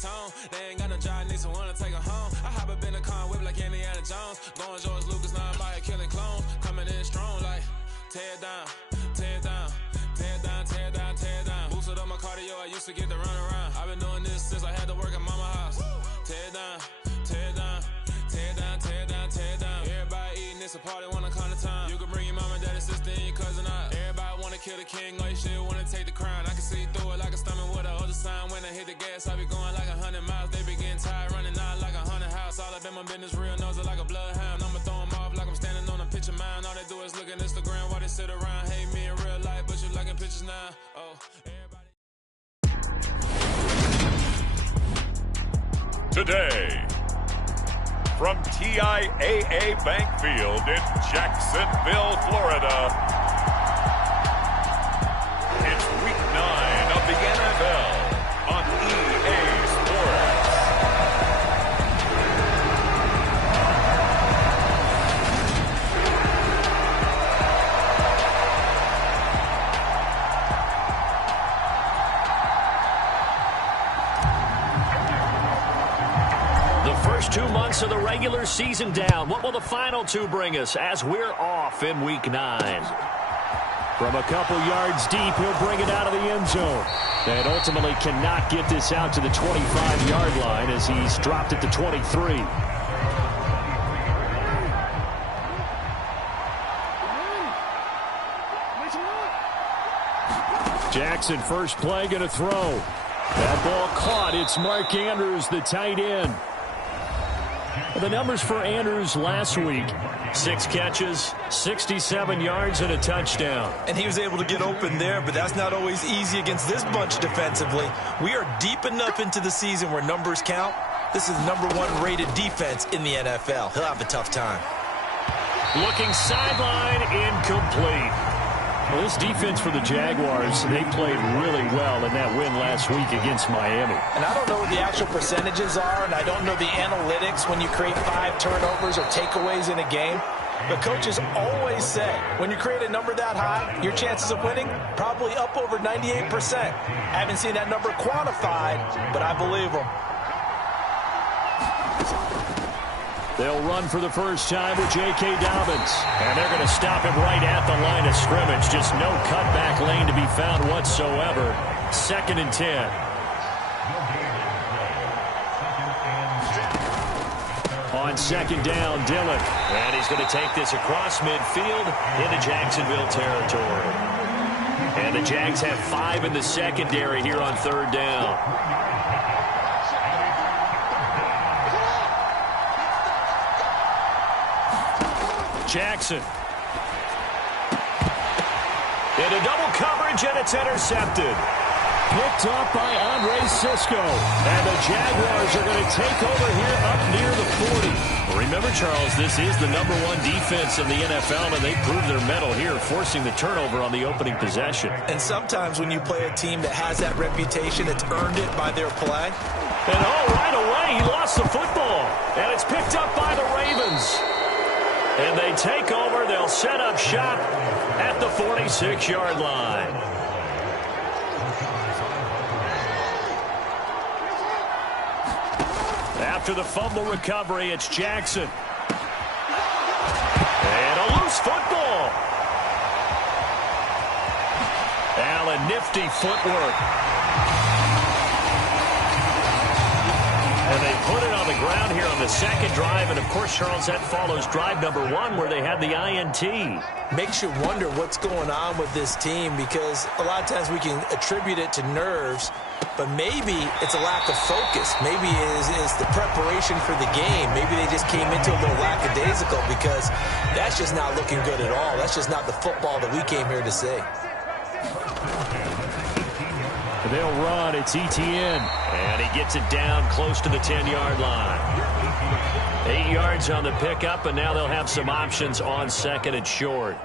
tone. They ain't got no job, need someone to take her home. I hop up in a car, whip like Indiana Jones. Going George Lucas, now I'm out here killing clones. Coming in strong like, tear down, tear down, tear down, tear down, tear down. Boosted up my cardio, I used to get to run around. I've been doing this since I had to work at mama house. Tear down, tear down, tear down, tear down, tear down. Everybody eating, it's a party, wanna come to time. You can bring your mama, daddy, sister, and your cousin out. Everybody wanna kill the king, or you shit wanna take the crown. I can see through it like a stomach with a other sign. When I hit the gas, I be going like 100 miles. They be getting tired, running out like 100 house. All up in my business, real nose like a bloodhound. I'ma throw them off like I'm standing on a picture mound. All they do is look at Instagram while they sit around. Hate me in real life, but you liking pictures now. Oh, everybody. Today, from TIAA Bank Field in Jacksonville, Florida, it's Week 9 of the NFL on EA Sports. First 2 months of the regular season down. What will the final 2 bring us as we're off in Week 9? From a couple yards deep, he'll bring it out of the end zone. And ultimately cannot get this out to the 25-yard line as he's dropped it to 23. Jackson, first play, going to throw. That ball caught. It's Mark Andrews, the tight end. The numbers for Andrews last week: 6 catches, 67 yards, and a touchdown. And he was able to get open there, but that's not always easy against this bunch defensively. We are deep enough into the season where numbers count. This is the #1 rated defense in the NFL. He'll have a tough time. Looking sideline, incomplete. Well, this defense for the Jaguars, they played really well in that win last week against Miami. And I don't know what the actual percentages are, and I don't know the analytics when you create 5 turnovers or takeaways in a game. But coaches always say, when you create a number that high, your chances of winning probably up over 98%. I haven't seen that number quantified, but I believe them. They'll run for the first time with J.K. Dobbins. And they're going to stop him right at the line of scrimmage. Just no cutback lane to be found whatsoever. 2nd and 10. On 2nd down, Dillon. And he's going to take this across midfield into Jacksonville territory. And the Jags have 5 in the secondary here on 3rd down. Jackson. Into double coverage, and it's intercepted. Picked up by Andre Sisco. And the Jaguars are going to take over here up near the 40. Remember, Charles, this is the #1 defense in the NFL, and they proved their mettle here, forcing the turnover on the opening possession. And sometimes when you play a team that has that reputation, it's earned it by their play. And right away, he lost the football. And it's picked up by the Ravens. And they take over. They'll set up shop at the 46-yard line. After the fumble recovery, it's Jackson. And a loose football. Allen, nifty footwork. And they put it on the ground here on the 2nd drive. And, of course, Charles, that follows drive #1 where they had the INT. Makes you wonder what's going on with this team, because a lot of times we can attribute it to nerves, but maybe it's a lack of focus. Maybe it is the preparation for the game. Maybe they just came into a little lackadaisical, because that's just not looking good at all. That's just not the football that we came here to see. They'll run. It's Etienne. And he gets it down close to the 10-yard line. 8 yards on the pickup, and now they'll have some options on 2nd and short.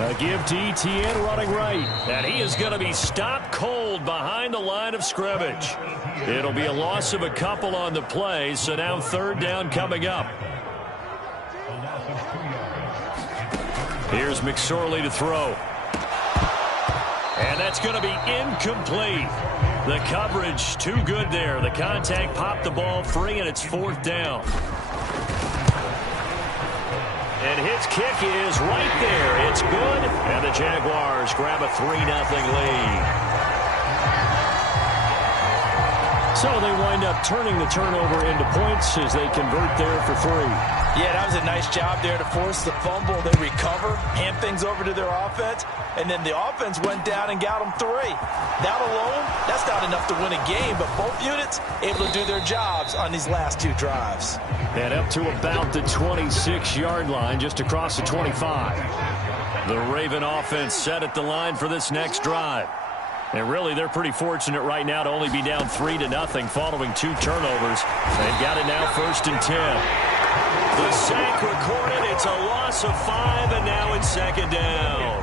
A give to Etienne running right. And he is going to be stopped cold behind the line of scrimmage. It'll be a loss of a couple on the play, so now 3rd down coming up. Here's McSorley to throw. And that's going to be incomplete. The coverage too good there. The contact popped the ball free, and it's 4th down. And his kick is right there. It's good. And the Jaguars grab a 3-0 lead. So they wind up turning the turnover into points as they convert there for 3. Yeah, that was a nice job there to force the fumble. They recover, hand things over to their offense, and then the offense went down and got them 3. That alone, that's not enough to win a game, but both units able to do their jobs on these last 2 drives. And up to about the 26-yard line, just across the 25. The Raven offense set at the line for this next drive. And really, they're pretty fortunate right now to only be down 3-0 following 2 turnovers. They've got it now 1st and 10. The sack recorded. It's a loss of 5, and now it's 2nd down.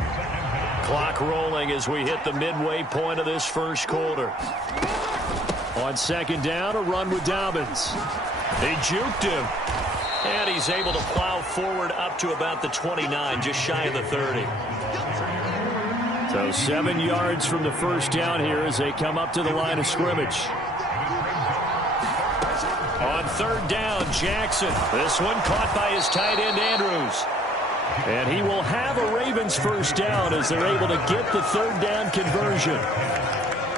Clock rolling as we hit the midway point of this first quarter. On 2nd down, a run with Dobbins. He juked him. And he's able to plow forward up to about the 29, just shy of the 30. So 7 yards from the first down here as they come up to the line of scrimmage. On 3rd down, Jackson. This one caught by his tight end, Andrews. And he will have a Ravens first down as they're able to get the 3rd down conversion.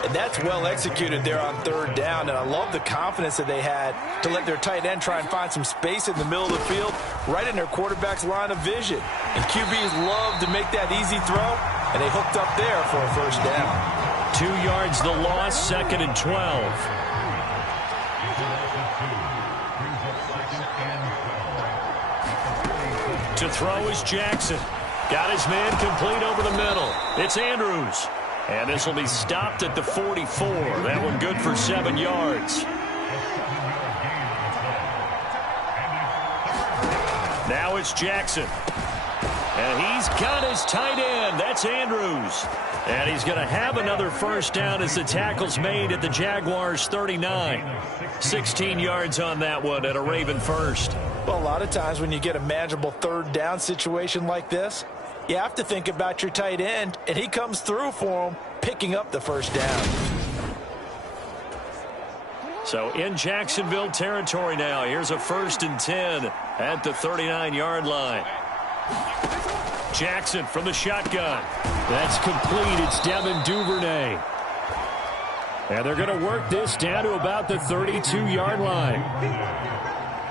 And that's well executed there on 3rd down, and I love the confidence that they had to let their tight end try and find some space in the middle of the field, right in their quarterback's line of vision. And QBs love to make that easy throw, and they hooked up there for a first down. 2 yards the loss, 2nd and 12. To throw is Jackson. Got his man complete over the middle. It's Andrews. And this will be stopped at the 44. That one good for 7 yards. Now it's Jackson. And he's got his tight end. That's Andrews. And he's going to have another first down as the tackle's made at the Jaguars' 39. 16 yards on that one at a Raven first. Well, a lot of times when you get a manageable 3rd down situation like this, you have to think about your tight end, and he comes through for him, picking up the first down. So in Jacksonville territory now. Here's a 1st and 10 at the 39-yard line. Jackson from the shotgun. That's complete. It's Devin Duvernay. And they're going to work this down to about the 32-yard line.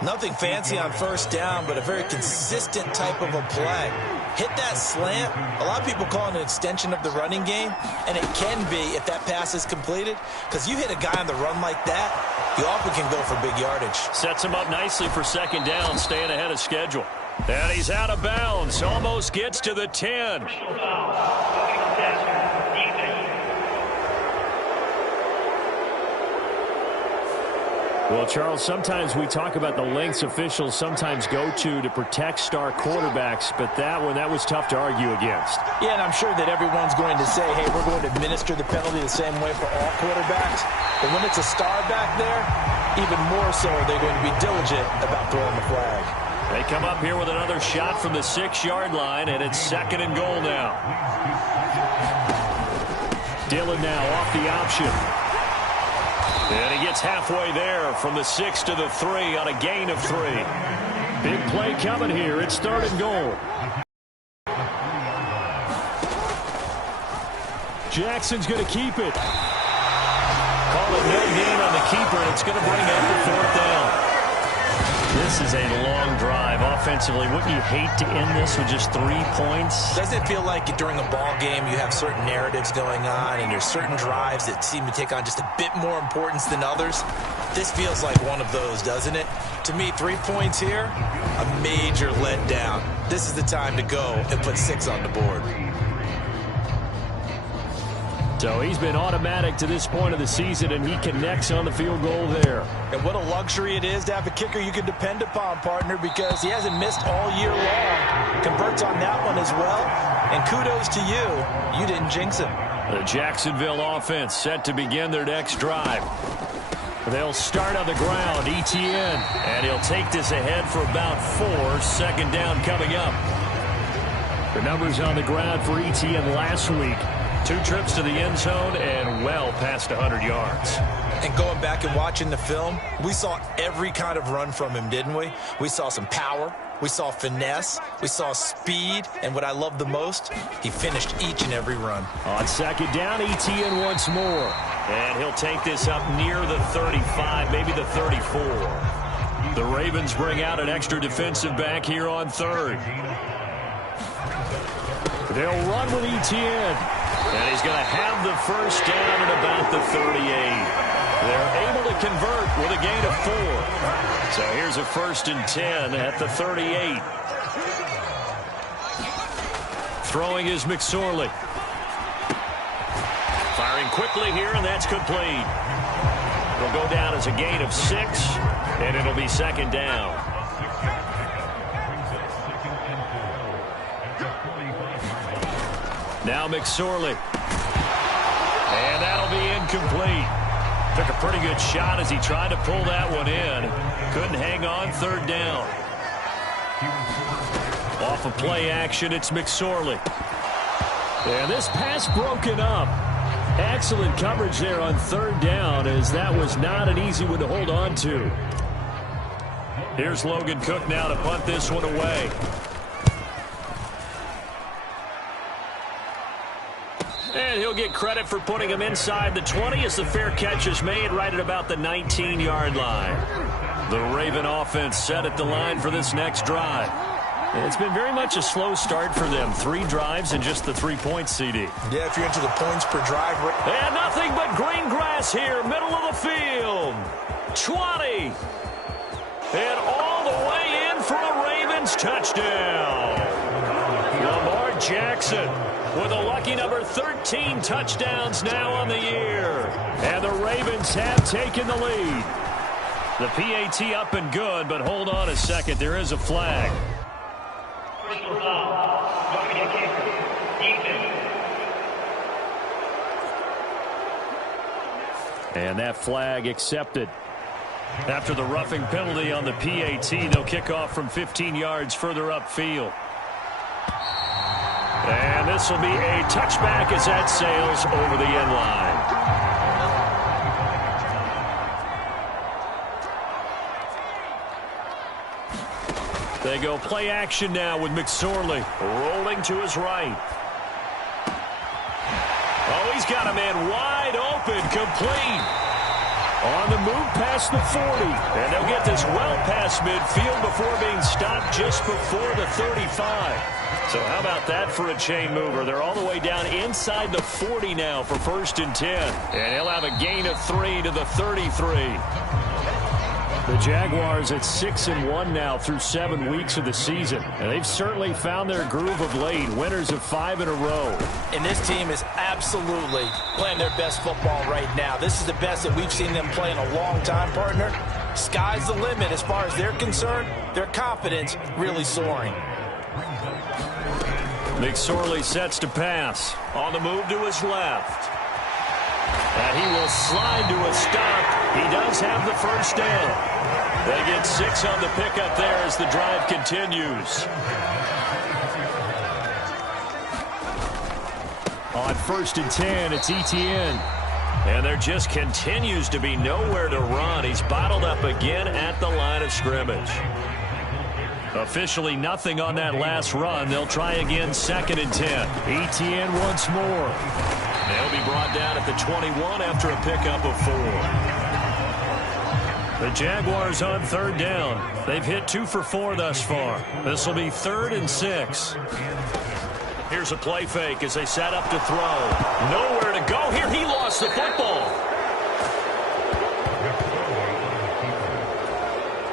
Nothing fancy on first down, but a very consistent type of a play. Hit that slant. A lot of people call it an extension of the running game, and it can be if that pass is completed, because you hit a guy on the run like that, you often can go for big yardage. Sets him up nicely for 2nd down, staying ahead of schedule. And he's out of bounds. Almost gets to the 10. Well, Charles, sometimes we talk about the lengths officials sometimes go to protect star quarterbacks, but that one, that was tough to argue against. Yeah, and I'm sure that everyone's going to say, hey, we're going to administer the penalty the same way for all quarterbacks. But when it's a star back there, even more so are they going to be diligent about throwing the flag. They come up here with another shot from the 6-yard line, and it's 2nd and goal now. Dillon now off the option. And he gets halfway there from the 6 to the 3 on a gain of 3. Big play coming here. It's 3rd and goal. Jackson's going to keep it. Call it no gain on the keeper, and it's going to bring up the 4th down. This is a long drive offensively. Wouldn't you hate to end this with just 3 points? Doesn't it feel like during a ball game you have certain narratives going on and there's certain drives that seem to take on just a bit more importance than others? This feels like one of those, doesn't it? To me, 3 points here, a major letdown. This is the time to go and put 6 on the board. So he's been automatic to this point of the season, and he connects on the field goal there. And what a luxury it is to have a kicker you can depend upon, partner, because he hasn't missed all year long. Converts on that one as well. And kudos to you. You didn't jinx him. The Jacksonville offense set to begin their next drive. They'll start on the ground, Etienne. And he'll take this ahead for about 4. 2nd down coming up. The numbers on the ground for Etienne last week. 2 trips to the end zone and well past 100 yards. And going back and watching the film, we saw every kind of run from him, didn't we? We saw some power. We saw finesse. We saw speed. And what I love the most, he finished each and every run. On second down, ETN once more. And he'll take this up near the 35, maybe the 34. The Ravens bring out an extra defensive back here on third. They'll run with ETN. And he's going to have the first down at about the 38. They're able to convert with a gain of 4. So here's a 1st and 10 at the 38. Throwing is McSorley. Firing quickly here, and that's complete. It'll go down as a gain of 6, and it'll be 2nd down. Now McSorley. And that'll be incomplete. Took a pretty good shot as he tried to pull that one in. Couldn't hang on 3rd down. Off of play action, it's McSorley. And this pass broken up. Excellent coverage there on 3rd down, as that was not an easy one to hold on to. Here's Logan Cook now to punt this one away. And he'll get credit for putting him inside the 20 as the fair catch is made right at about the 19-yard line. The Raven offense set at the line for this next drive. It's been very much a slow start for them. 3 drives and just the 3 points, CD. Yeah, if you're into the points per drive. And nothing but green grass here, middle of the field. 20. And all the way in for a Ravens touchdown. Lamar Jackson with a lucky number 13 touchdowns now on the year. And the Ravens have taken the lead. The PAT up and good, but hold on a second. There is a flag. And that flag accepted. After the roughing penalty on the PAT, they'll kick off from 15 yards further upfield. And this will be a touchback as that sails over the end line. They go play action now with McSorley rolling to his right. Oh, he's got a man wide open, complete. On the move past the 40. And they'll get this well past midfield before being stopped just before the 35. So how about that for a chain mover? They're all the way down inside the 40 now for 1st and 10. And he'll have a gain of 3 to the 33. The Jaguars at 6-1 now through 7 weeks of the season. And they've certainly found their groove of late. Winners of 5 in a row. And this team is absolutely playing their best football right now. This is the best that we've seen them play in a long time, partner. Sky's the limit as far as they're concerned. Their confidence really soaring. McSorley sets to pass. On the move to his left. And he will slide to a stop. He does have the first down. They get 6 on the pickup there as the drive continues. On 1st and 10, it's ETN. And there just continues to be nowhere to run. He's bottled up again at the line of scrimmage. Officially nothing on that last run. They'll try again 2nd and 10. ETN once more. They'll be brought down at the 21 after a pickup of 4. The Jaguars on 3rd down. They've hit 2 for 4 thus far. This will be 3rd and 6. Here's a play fake as they set up to throw. Nowhere to go here. He lost the football.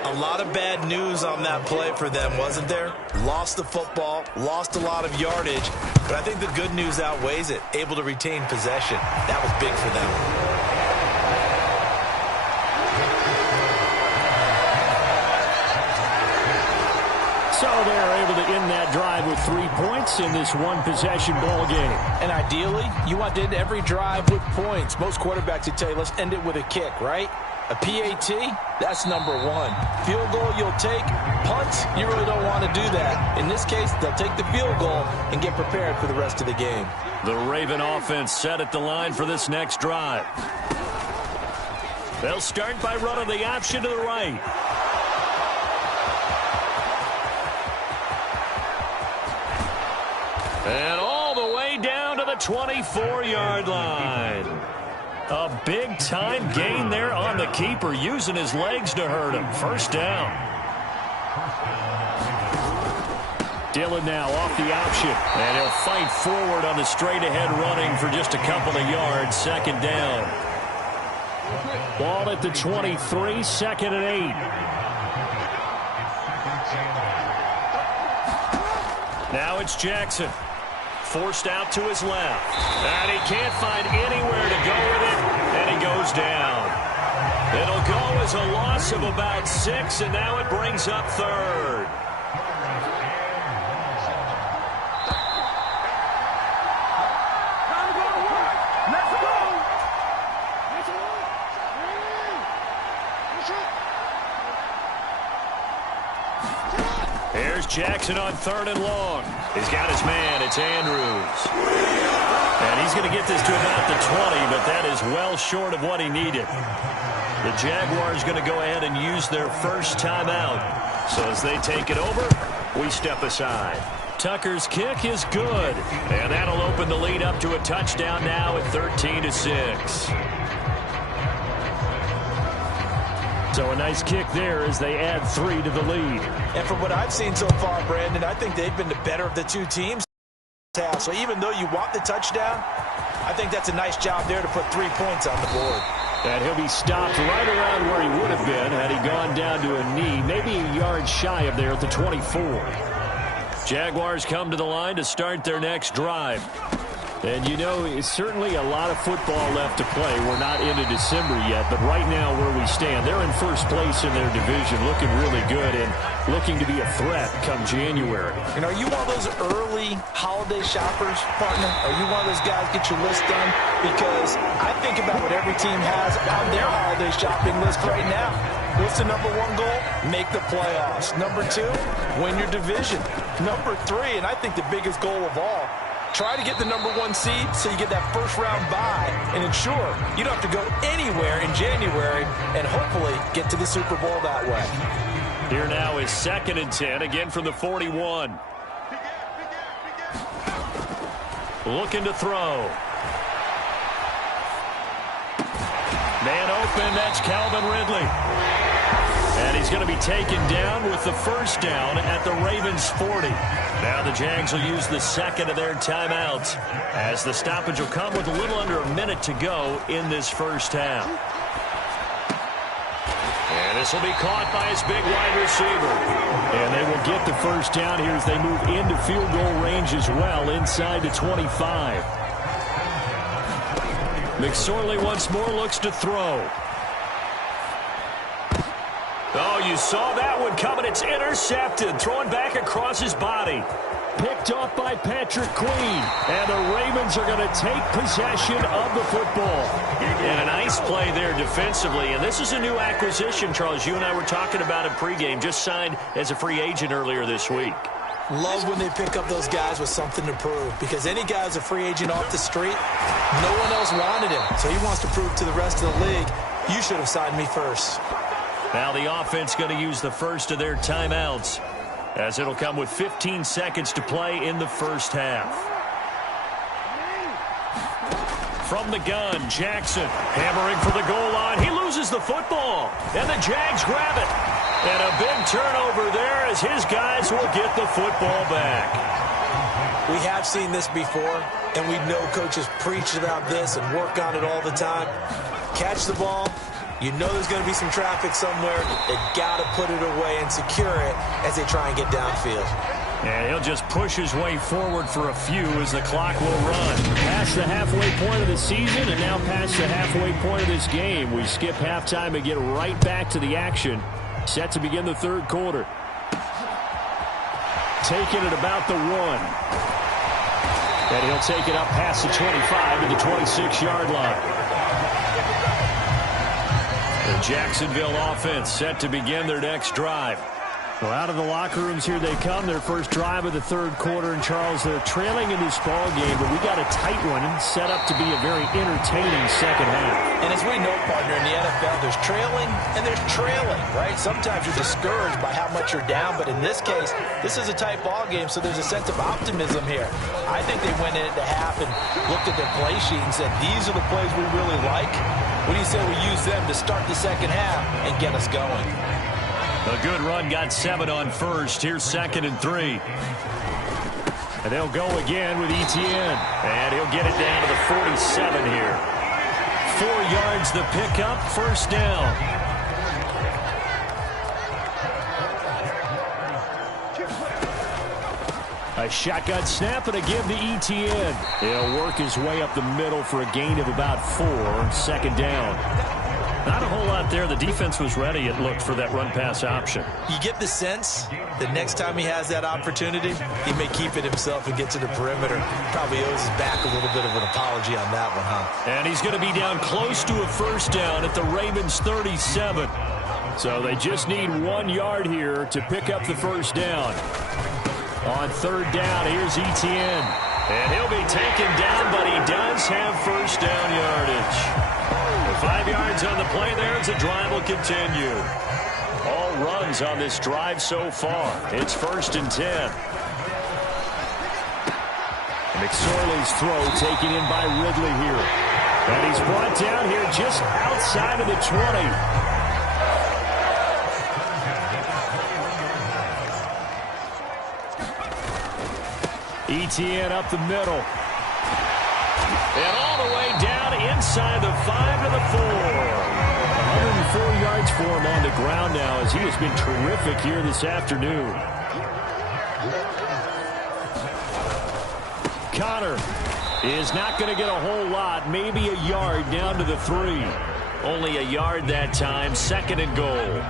A lot of bad news on that play for them, wasn't there? Lost the football, lost a lot of yardage, but I think the good news outweighs it. Able to retain possession. That was big for them. So they're able to end that drive with 3 points in this one-possession ball game. And ideally, you want to end every drive with points. Most quarterbacks would tell you, let's end it with a kick, right? A PAT, that's number one. Field goal you'll take. Punts, you really don't want to do that. In this case, they'll take the field goal and get prepared for the rest of the game. The Raven offense set at the line for this next drive. They'll start by running the option to the right. And all the way down to the 24-yard line. A big-time gain there on the keeper, using his legs to hurt him. First down. Dillon now off the option. And he'll fight forward on the straight-ahead running for just a couple of yards. Second down. Ball at the 23, second and 8. Now it's Jackson. Forced out to his left. And he can't find anywhere to go with it. And he goes down. It'll go as a loss of about 6, and now it brings up third. Here's Jackson on third and long. He's got his man. It's Andrews. And he's going to get this to about the 20, but that is well short of what he needed. The Jaguars going to go ahead and use their first timeout. So as they take it over, we step aside. Tucker's kick is good. And that'll open the lead up to a touchdown now at 13-6. So a nice kick there as they add 3 to the lead. And from what I've seen so far, Brandon, I think they've been the better of the two teams. So even though you want the touchdown, I think that's a nice job there to put 3 points on the board. And he'll be stopped right around where he would have been had he gone down to a knee, maybe a yard shy of there at the 24. Jaguars come to the line to start their next drive. And, you know, it's certainly a lot of football left to play. We're not into December yet, but right now where we stand, they're in first place in their division, looking really good and looking to be a threat come January. And are you one of those early holiday shoppers, partner? Are you one of those guys get your list done? Because I think about what every team has on their holiday shopping list right now. What's the number 1 goal? Make the playoffs. Number 2, win your division. Number 3, and I think the biggest goal of all, try to get the number 1 seed so you get that first-round bye and ensure you don't have to go anywhere in January and hopefully get to the Super Bowl that way. Here now is 2nd and 10, again from the 41. Looking to throw. Man open, that's Calvin Ridley. And he's going to be taken down with the first down at the Ravens' 40. Now the Jags will use the second of their timeouts as the stoppage will come with a little under a minute to go in this first half. And this will be caught by his big wide receiver. And they will get the first down here as they move into field goal range as well inside the 25. McSorley once more looks to throw. Oh, you saw that one coming. It's intercepted. Throwing back across his body. Picked off by Patrick Queen. And the Ravens are going to take possession of the football. And a nice play there defensively. And this is a new acquisition, Charles. You and I were talking about it pregame. Just signed as a free agent earlier this week. Love when they pick up those guys with something to prove. Because any guy who's a free agent off the street, no one else wanted him. So he wants to prove to the rest of the league, you should have signed me first. Now the offense going to use the first of their timeouts as it'll come with 15 seconds to play in the first half. From the gun, Jackson hammering for the goal line. He loses the football, and the Jags grab it. And a big turnover there as his guys will get the football back. We have seen this before, and we know coaches preach about this and work on it all the time. Catch the ball. You know there's going to be some traffic somewhere. They've got to put it away and secure it as they try and get downfield. And he'll just push his way forward for a few as the clock will run. Past the halfway point of the season and now past the halfway point of this game. We skip halftime and get right back to the action. Set to begin the third quarter. Taking it about the 1. And he'll take it up past the 25 to the 26-yard line. The Jacksonville offense set to begin their next drive. Well, out of the locker rooms here they come, their first drive of the third quarter. And, Charles, they're trailing in this ball game, but we got a tight one set up to be a very entertaining second half. And as we know, partner, in the NFL, there's trailing and there's trailing, right? Sometimes you're discouraged by how much you're down, but in this case, this is a tight ball game, so there's a sense of optimism here. I think they went into half and looked at their play sheet and said, these are the plays we really like. What do you say we use them to start the second half and get us going? A good run got 7 on first. Here's 2nd and 3. And they'll go again with Etienne. And he'll get it down to the 47 here. 4 yards the pickup, first down. A shotgun snap and a give to Etienne. He'll work his way up the middle for a gain of about 4. 2nd down. Not a whole lot there. The defense was ready, it looked, for that run-pass option. You get the sense that next time he has that opportunity, he may keep it himself and get to the perimeter. Probably owes his back a little bit of an apology on that one, huh? And he's going to be down close to a first down at the Ravens' 37. So they just need 1 yard here to pick up the first down. On 3rd down, here's Etienne. And he'll be taken down, but he does have first down yardage. 5 yards on the play there as the drive will continue. All runs on this drive so far. It's 1st and 10. McSorley's throw taken in by Ridley here. And he's brought down here just outside of the 20. Etienne up the middle. And all the way down inside the 5 to the 4. 104 yards for him on the ground now as he has been terrific here this afternoon. Connor is not going to get a whole lot, maybe a yard down to the 3. Only a yard that time, 2nd and goal.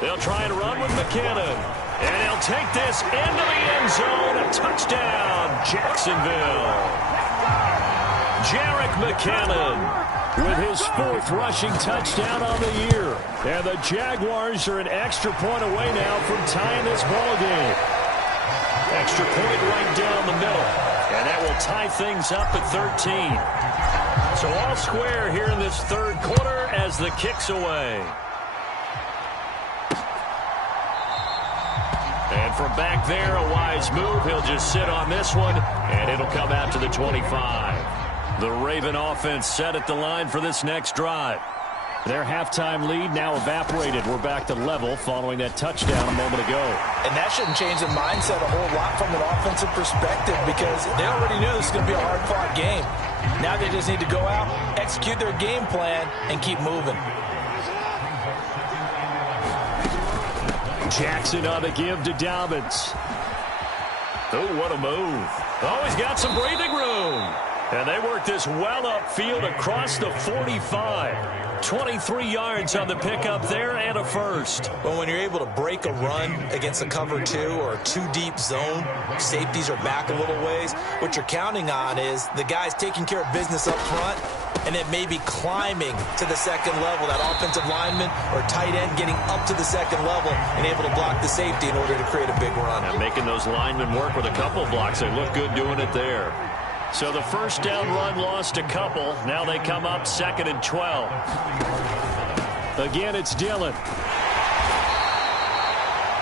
They'll try and run with McKinnon. And he'll take this into the end zone. A touchdown, Jacksonville. Jerick McKinnon with his 4th rushing touchdown on the year. And the Jaguars are an extra point away now from tying this ball game. Extra point right down the middle. And that will tie things up at 13. So all square here in this third quarter as the kick's away. And from back there, a wise move. He'll just sit on this one, and it'll come out to the 25. The Raven offense set at the line for this next drive. Their halftime lead now evaporated. We're back to level following that touchdown a moment ago. And that shouldn't change the mindset a whole lot from an offensive perspective because they already knew this was going to be a hard-fought game. Now they just need to go out, execute their game plan, and keep moving. Jackson on the give to Dobbins. Oh, what a move. Oh, he's got some breathing room. And they work this well upfield across the 45. 23 yards on the pickup there and a first. Well, when you're able to break a run against a cover 2 or a 2-deep zone, safeties are back a little ways. What you're counting on is the guys taking care of business up front and then maybe climbing to the second level, that offensive lineman or tight end getting up to the second level and able to block the safety in order to create a big run. And making those linemen work with a couple blocks. They look good doing it there. So the first down run lost a couple. Now they come up 2nd and 12. Again, it's Dillon.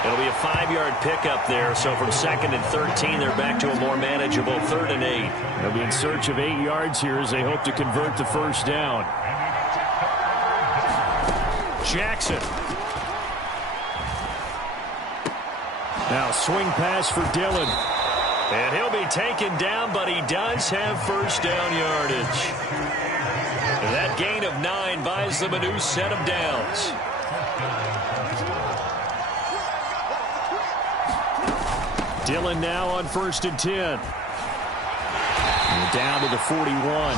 It'll be a 5-yard pickup there. So from 2nd and 13, they're back to a more manageable 3rd and 8. They'll be in search of 8 yards here as they hope to convert the first down. Jackson. Now swing pass for Dillon. And he'll be taken down, but he does have first down yardage. And that gain of 9 buys them a new set of downs. Dillon now on 1st and 10. And down to the 41.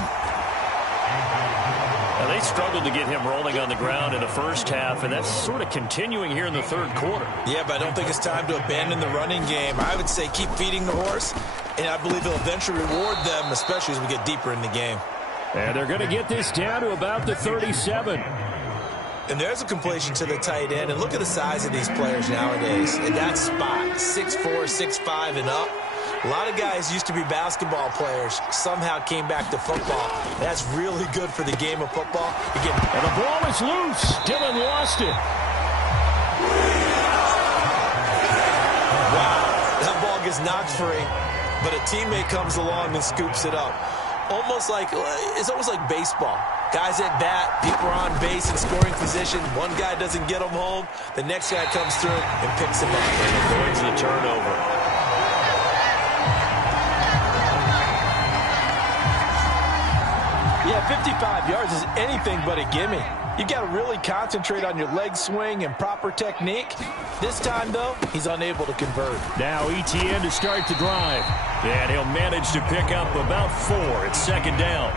Now they struggled to get him rolling on the ground in the first half, and that's sort of continuing here in the third quarter. Yeah, but I don't think it's time to abandon the running game. I would say keep feeding the horse And I believe he'll eventually reward them, especially as we get deeper in the game. And they're going to get this down to about the 37. And there's a completion to the tight end. And look at the size of these players nowadays. In that spot, 6'4", 6'5", and up. A lot of guys used to be basketball players, somehow came back to football. That's really good for the game of football. Again, and the ball is loose. Dillon lost it. Wow, that ball gets knocked free, but a teammate comes along and scoops it up. It's almost like baseball. Guys at bat, people are on base in scoring position. One guy doesn't get them home. The next guy comes through and picks him up. And avoids the turnover. Yeah, 55 yards is anything but a gimme. You got to really concentrate on your leg swing and proper technique. This time, though, he's unable to convert. Now ETN to start the drive. And he'll manage to pick up about 4. It's second down.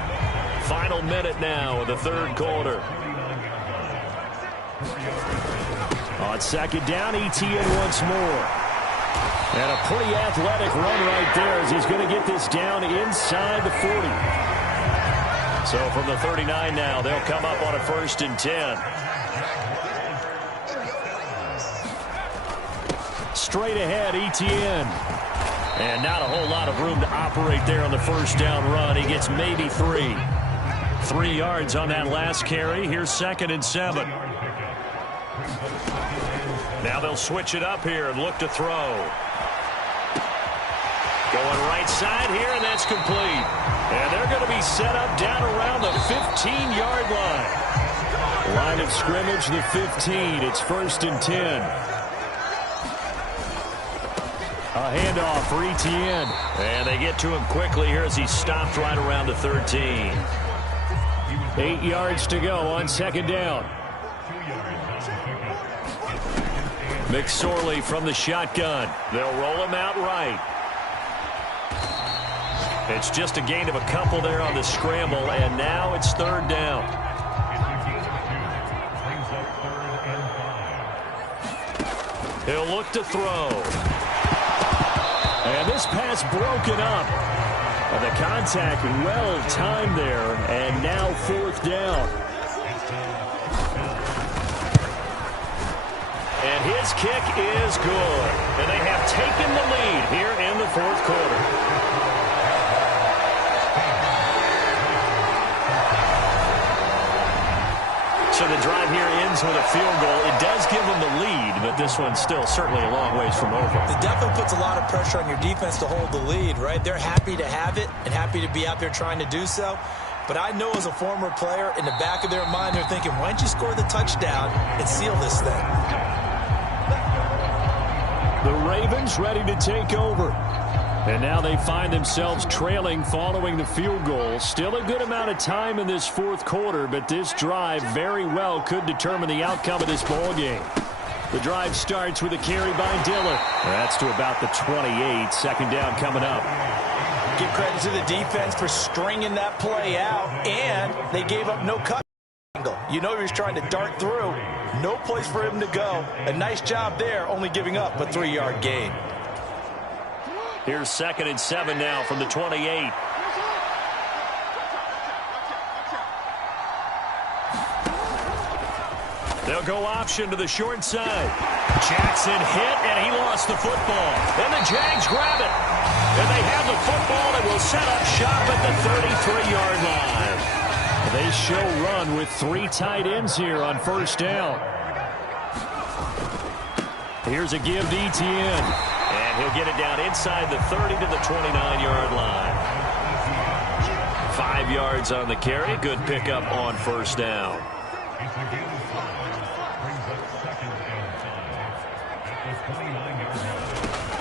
Final minute now of the third quarter. On second down, ETN once more. And a pretty athletic run right there as he's going to get this down inside the 40. So from the 39 now, they'll come up on a 1st and 10. Straight ahead, ETN. And not a whole lot of room to operate there on the first down run. He gets maybe 3. 3 yards on that last carry. Here's 2nd and 7. Now they'll switch it up here and look to throw. Going right side here, and that's complete. And they're going to be set up down around the 15-yard line. Line of scrimmage, the 15. It's 1st and 10. A handoff for ETN. And they get to him quickly here as he stopped right around the 13. 8 yards to go on second down. McSorley from the shotgun. They'll roll him out right. It's just a gain of a couple there on the scramble, and now it's 3rd down. He'll look to throw. And this pass broken up. And the contact well timed there, and now 4th down. And his kick is good. And they have taken the lead here in the 4th quarter. So the drive here ends with a field goal. It does give them the lead, but this one's still certainly a long ways from over. It definitely puts a lot of pressure on your defense to hold the lead, right? They're happy to have it and happy to be out there trying to do so. But I know as a former player, in the back of their mind, they're thinking, why don't you score the touchdown and seal this thing? The Ravens ready to take over. And now they find themselves trailing following the field goal. Still a good amount of time in this 4th quarter, but this drive very well could determine the outcome of this ball game. The drive starts with a carry by Dillon. That's to about the 28. Second down coming up. Give credit to the defense for stringing that play out, and they gave up no cut angle. You know he was trying to dart through. No place for him to go. A nice job there, only giving up a 3-yard gain. Here's 2nd and 7 now from the 28. They'll go option to the short side. Jackson hit, and he lost the football. And the Jags grab it. And they have the football and will set up shop at the 33-yard line. They show run with 3 tight ends here on 1st down. Here's a give to ETN. And he'll get it down inside the 30 to the 29-yard line. 5 yards on the carry. Good pickup on 1st down.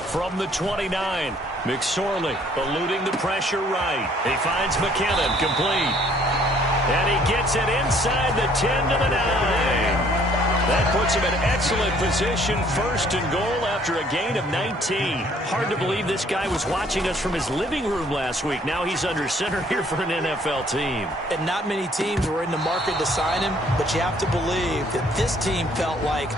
From the 29, McSorley eluding the pressure right. He finds McKinnon complete. And he gets it inside the 10 to the 9. That puts him in excellent position, 1st and goal after a gain of 19. Hard to believe this guy was watching us from his living room last week. Now he's under center here for an NFL team. And not many teams were in the market to sign him, but you have to believe that this team felt like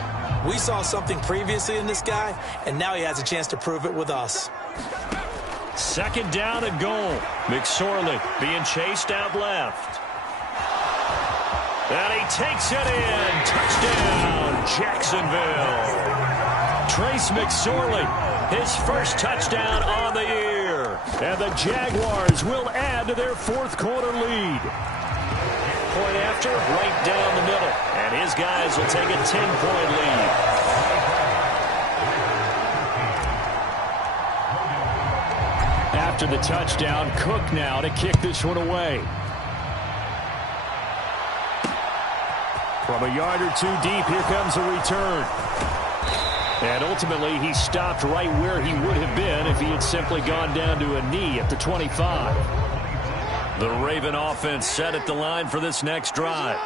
we saw something previously in this guy, and now he has a chance to prove it with us. Second down and goal. McSorley being chased out left. And he takes it in. Touchdown, Jacksonville. Trace McSorley, his first touchdown on the year. And the Jaguars will add to their fourth quarter lead. Point after, right down the middle. And his guys will take a 10-point lead. After the touchdown, Cook now to kick this one away. From a yard or two deep, here comes a return. And ultimately, he stopped right where he would have been if he had simply gone down to a knee at the 25. The Raven offense set at the line for this next drive.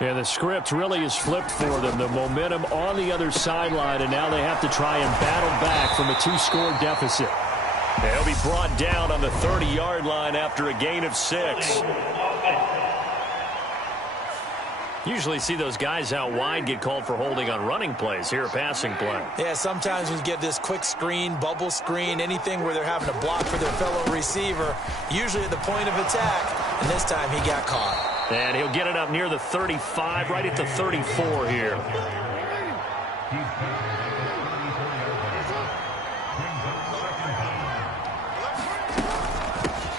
And the script really is flipped for them. The momentum on the other sideline, and now they have to try and battle back from a 2-score deficit. They'll be brought down on the 30-yard line after a gain of 6. Usually see those guys out wide get called for holding on running plays. Here, a passing play. Yeah, sometimes we get this quick screen, bubble screen, anything where they're having to block for their fellow receiver, usually at the point of attack, and this time he got caught. And he'll get it up near the 35, right at the 34 here.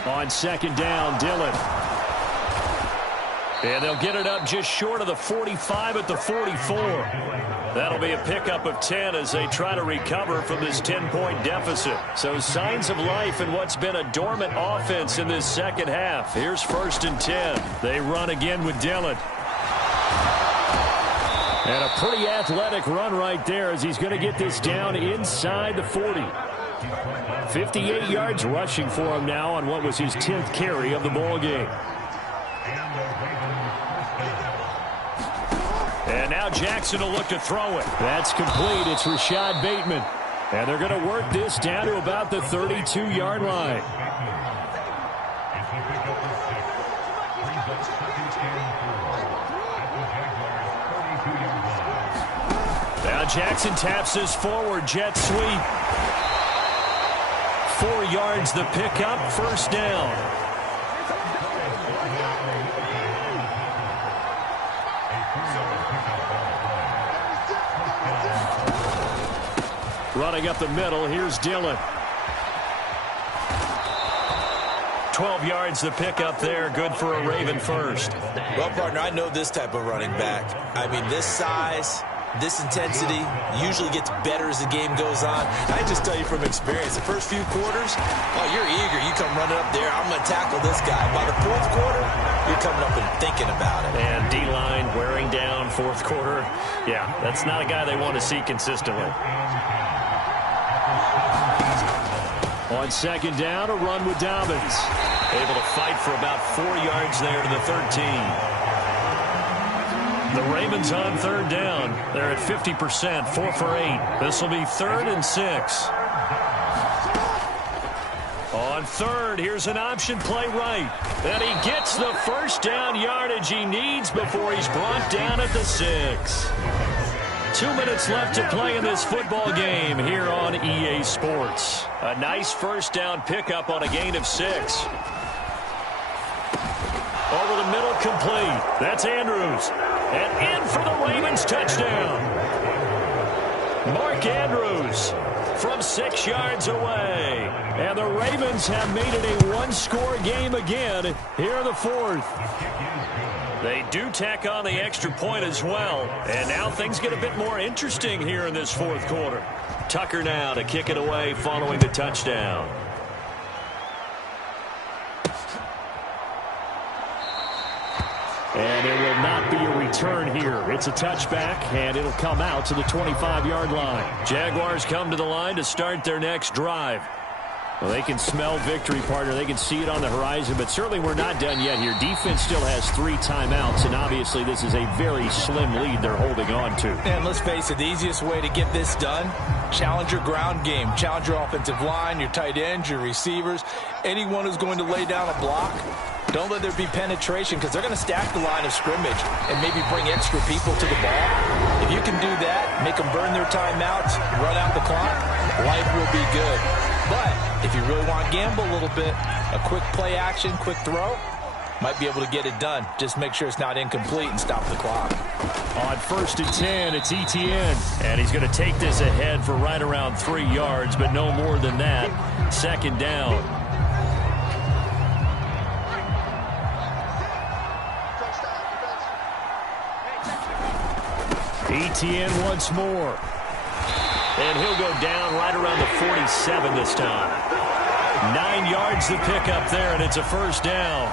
On second down, Dillon. And they'll get it up just short of the 45 at the 44. That'll be a pickup of 10 as they try to recover from this 10-point deficit. So signs of life in what's been a dormant offense in this second half. Here's 1st and 10. They run again with Dillon. And a pretty athletic run right there as he's going to get this down inside the 40. 58 yards rushing for him now on what was his 10th carry of the ball game. And now Jackson will look to throw it. That's complete. It's Rashad Bateman. And they're going to work this down to about the 32-yard line. Now Jackson taps this forward jet sweep. 4 yards the pickup, 1st down. Running up the middle, here's Dillon. 12 yards the pickup there, good for a Raven first. Well, partner, I know this type of running back. I mean, this size, this intensity usually gets better as the game goes on. I just tell you from experience, the first few quarters, oh, you're eager. You come running up there, I'm going to tackle this guy. By the 4th quarter, you're coming up and thinking about it. And D-line wearing down 4th quarter. Yeah, that's not a guy they want to see consistently. On second down, a run with Dobbins. Able to fight for about 4 yards there to the 13. The Ravens on 3rd down. They're at 50%, 4 for 8. This will be 3rd and 6. On 3rd, here's an option play right. And he gets the 1st down yardage he needs before he's brought down at the 6. 2 minutes left to play in this football game here on EA Sports. A nice 1st down pickup on a gain of 6. Over the middle, complete. That's Andrews. And in for the Ravens touchdown. Mark Andrews from 6 yards away. And the Ravens have made it a 1-score game again here in the 4th. They do tack on the extra point as well. And now things get a bit more interesting here in this 4th quarter. Tucker now to kick it away following the touchdown. And there will not be a return here. It's a touchback, and it'll come out to the 25-yard line. Jaguars come to the line to start their next drive. Well, they can smell victory, partner. They can see it on the horizon, but certainly we're not done yet here. Defense still has 3 timeouts, and obviously this is a very slim lead they're holding on to. And let's face it, the easiest way to get this done, challenge your ground game. Challenge your offensive line, your tight ends, your receivers. Anyone who's going to lay down a block, Don't let there be penetration because they're going to stack the line of scrimmage and maybe bring extra people to the ball. If you can do that, make them burn their timeouts, run out the clock, life will be good. But if you really want to gamble a little bit, a quick play action, quick throw, might be able to get it done. Just make sure it's not incomplete and stop the clock. On 1st and 10, it's Etienne. And he's going to take this ahead for right around 3 yards, but no more than that. 2nd down. Etienne once more. And he'll go down right around the 47 this time. 9 yards to pick up there, and it's a 1st down.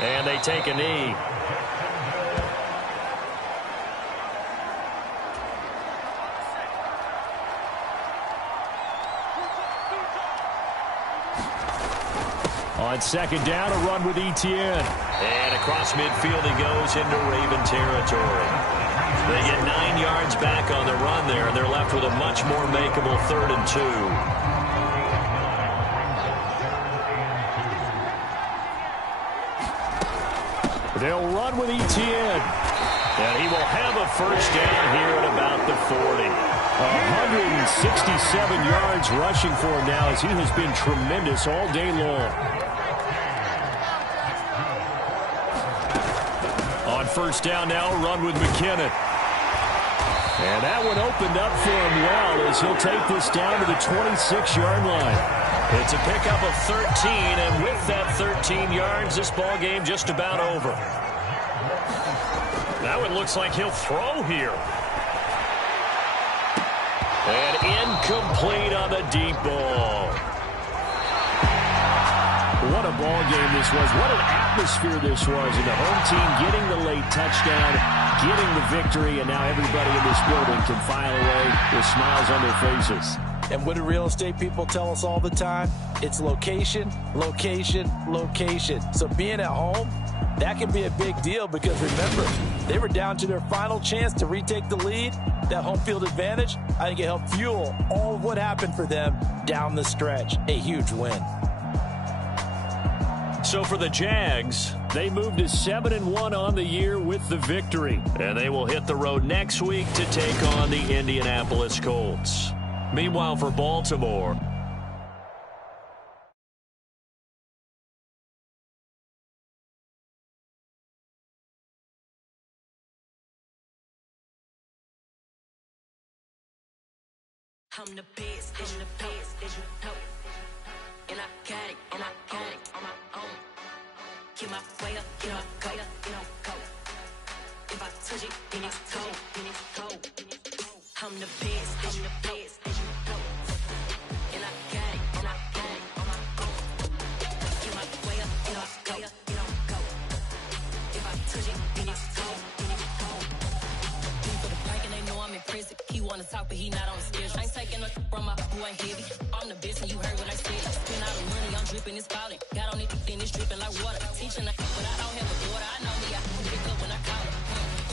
And they take a knee. On 2nd down, a run with Etienne. And across midfield he goes into Raven territory. They get 9 yards back on the run there, and they're left with a much more makeable 3rd and 2. They'll run with Etienne. And he will have a 1st down here at about the 40. 167 yards rushing for him now as he has been tremendous all day long. On 1st down now, a run with McKinnon. And that one opened up for him well as he'll take this down to the 26-yard line. It's a pickup of 13, and with that 13 yards, this ball game just about over. That one looks like he'll throw here. And incomplete on the deep ball. What a ball game this was. What an atmosphere this was. And the home team getting the late touchdown, getting the victory, and now everybody in this building can file away with smiles on their faces. And what do real estate people tell us all the time? It's location, location, location. So being at home, that can be a big deal because remember, they were down to their final chance to retake the lead. That home field advantage, I think it helped fuel all of what happened for them down the stretch. A huge win. So for the Jags, they moved to 7-1 on the year with the victory. And they will hit the road next week to take on the Indianapolis Colts. Meanwhile, for Baltimore, I'm the best, and I got it, and I own it on my own. Get my way up, get my way up, go. If I touch it, then it's cold, I'm the best, and I got it, on my own. Get my way up, get my way up, go. If I touch it, then it's cold, for the prank and they know I'm in prison. He wanna talk, but he not on the schedule. I ain't taking no from my boy heavy. I'm the best and you heard what I said. Spend all the money, I'm dripping, it's falling. Got on it, then it's dripping like water. Teaching but I don't have a daughter. I know me, I can pick up when I call her.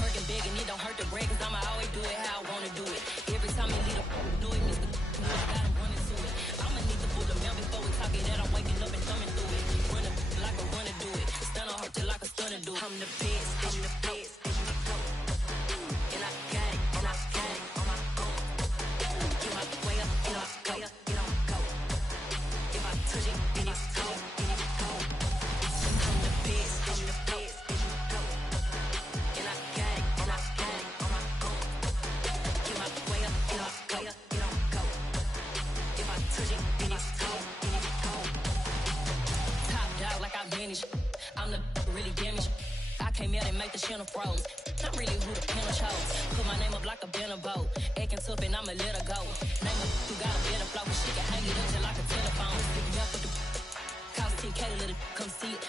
Working big and it don't hurt the break, cause I'ma always do it how I wanna do it. Every time he lead a do it, Mr. I got him running to it. I'ma need to pull the mail before we talk it that I'm waking up and thumbing through it. Running like a runner do it. Stun on her till like a stunner do it. I'm the best, and I got it, on my own. Get my way up, get my way up, go. If I touch it, then it's cold, I'm the best, and I got it, on my own. Get my way up, get my way up, go. If I touch it, then it's cold, Top dog like I vanished. I'm the really damaged. I came out and make the channel froze. Not really who the panel chose. Put my name up like a banner boat. Acting tough and I'ma let her go. Name her who got a better flow. She can hang it up till like a telephone. Pick me up with the cost 10K to let it come see it.